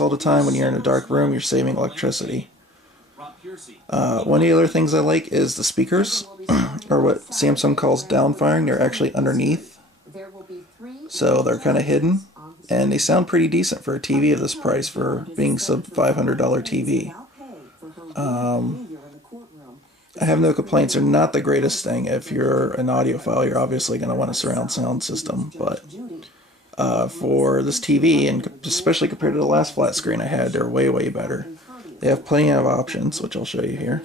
all the time. When you're in a dark room, you're saving electricity. One of the other things I like is the speakers, or what Samsung calls downfiring. They're actually underneath, so they're kind of hidden, and they sound pretty decent for a TV of this price for being sub $500 TV. I have no complaints. They're not the greatest thing. If you're an audiophile, you're obviously going to want a surround sound system, but for this TV, and especially compared to the last flat screen I had, they're way, way better. They have plenty of options, which I'll show you here.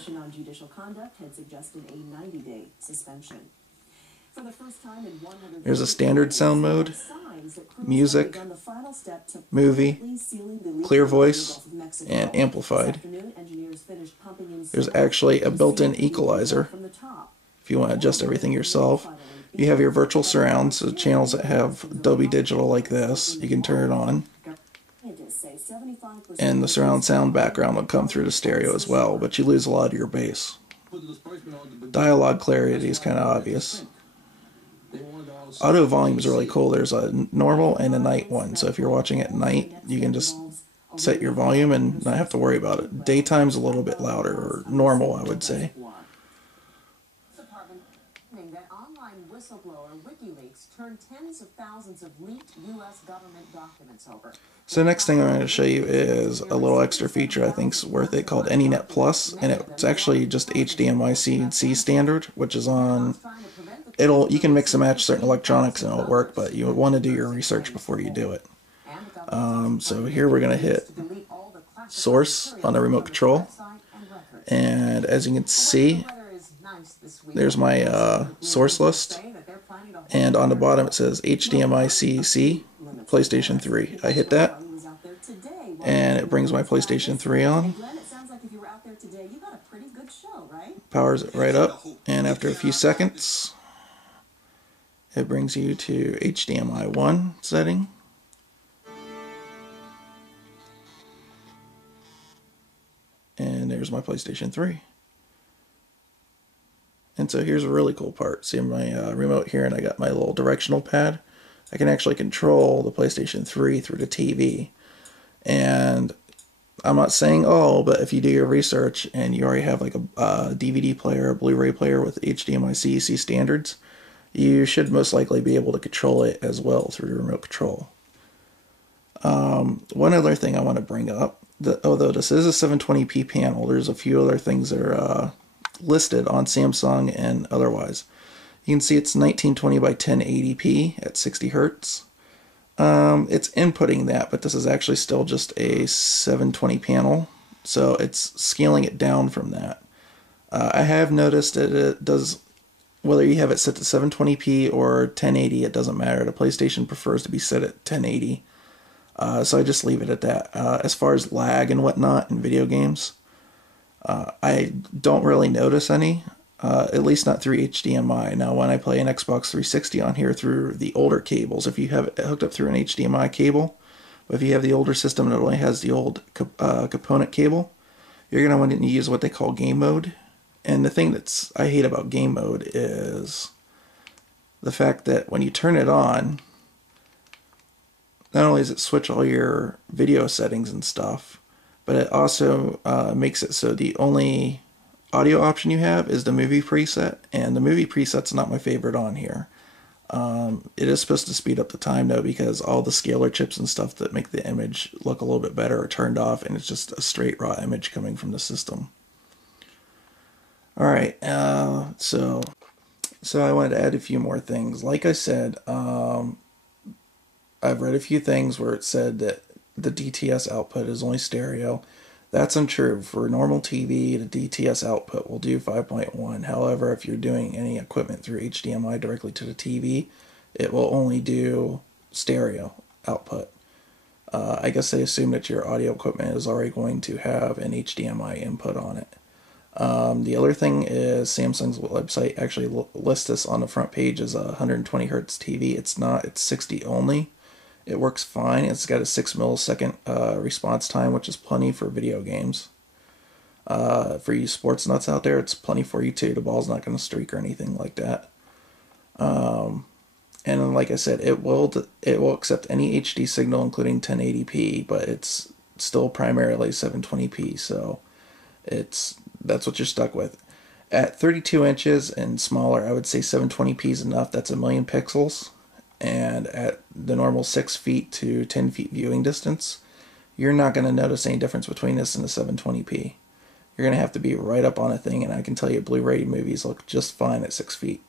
There's a standard sound mode, music, movie, clear voice, and amplified. There's actually a built-in equalizer if you want to adjust everything yourself. You have your virtual surround, so channels that have Dolby Digital like this, you can turn it on. And the surround sound background will come through the stereo as well, but you lose a lot of your bass. Dialogue clarity is kind of obvious. Auto volume is really cool. There's a normal and a night one, so if you're watching at night, you can just set your volume and not have to worry about it. Daytime's a little bit louder, or normal, I would say. So the next thing I'm going to show you is a little extra feature I think is worth it, called AnyNet Plus, and it's actually just HDMI-C standard, which is on. You can mix and match certain electronics and it'll work, but you want to do your research before you do it. So here we're going to hit source on the remote control, and as you can see, there's my source list, and on the bottom it says HDMI-C PlayStation 3. I hit that, and it brings my PlayStation 3 on. Powers it right up, and after a few seconds, it brings you to HDMI 1 setting. And there's my PlayStation 3. And so here's a really cool part. See my remote here, and I got my little directional pad. I can actually control the PlayStation 3 through the TV. And I'm not saying all, but if you do your research and you already have like a DVD player, a Blu-ray player with HDMI-C standards, you should most likely be able to control it as well through your remote control. One other thing I want to bring up, although this is a 720p panel, there's a few other things that are listed on Samsung and otherwise. You can see it's 1920 by 1080p at 60 Hz. It's inputting that, but this is actually still just a 720 panel, so it's scaling it down from that. I have noticed that it does, whether you have it set to 720p or 1080, it doesn't matter. The PlayStation prefers to be set at 1080, so I just leave it at that. As far as lag and whatnot in video games, I don't really notice any, at least not through HDMI. Now, when I play an Xbox 360 on here through the older cables, if you have it hooked up through an HDMI cable, but if you have the older system and it only has the old component cable, you're going to want to use what they call game mode. And the thing I hate about game mode is the fact that when you turn it on, not only does it switch all your video settings and stuff, but it also makes it so the only audio option you have is the movie preset, and the movie preset's not my favorite on here. It is supposed to speed up the time though, because all the scaler chips and stuff that make the image look a little bit better are turned off, and it's just a straight raw image coming from the system. Alright, so I wanted to add a few more things. Like I said, I've read a few things where it said that the DTS output is only stereo. That's untrue. For normal TV, the DTS output will do 5.1. However, if you're doing any equipment through HDMI directly to the TV, it will only do stereo output. I guess they assume that your audio equipment is already going to have an HDMI input on it. The other thing is Samsung's website actually lists this on the front page as a 120 Hz TV. It's not. It's 60 only. It works fine. It's got a 6 millisecond response time, which is plenty for video games. For you sports nuts out there, it's plenty for you too. The ball's not going to streak or anything like that. And like I said, it will accept any HD signal, including 1080p, but it's still primarily 720p. So that's what you're stuck with. At 32 inches and smaller, I would say 720p is enough. That's 1,000,000 pixels. And at the normal 6 feet to 10 feet viewing distance, you're not going to notice any difference between this and the 720p. You're going to have to be right up on a thing, and I can tell you Blu-ray movies look just fine at 6 feet.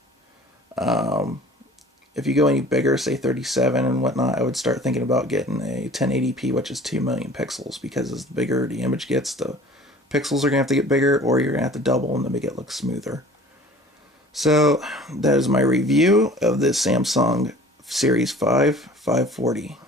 If you go any bigger, say 37 and whatnot, I would start thinking about getting a 1080p, which is 2,000,000 pixels, because as bigger the image gets, the pixels are going to have to get bigger, or you're going to have to double them to make it look smoother. So that is my review of the Samsung Series 5 540.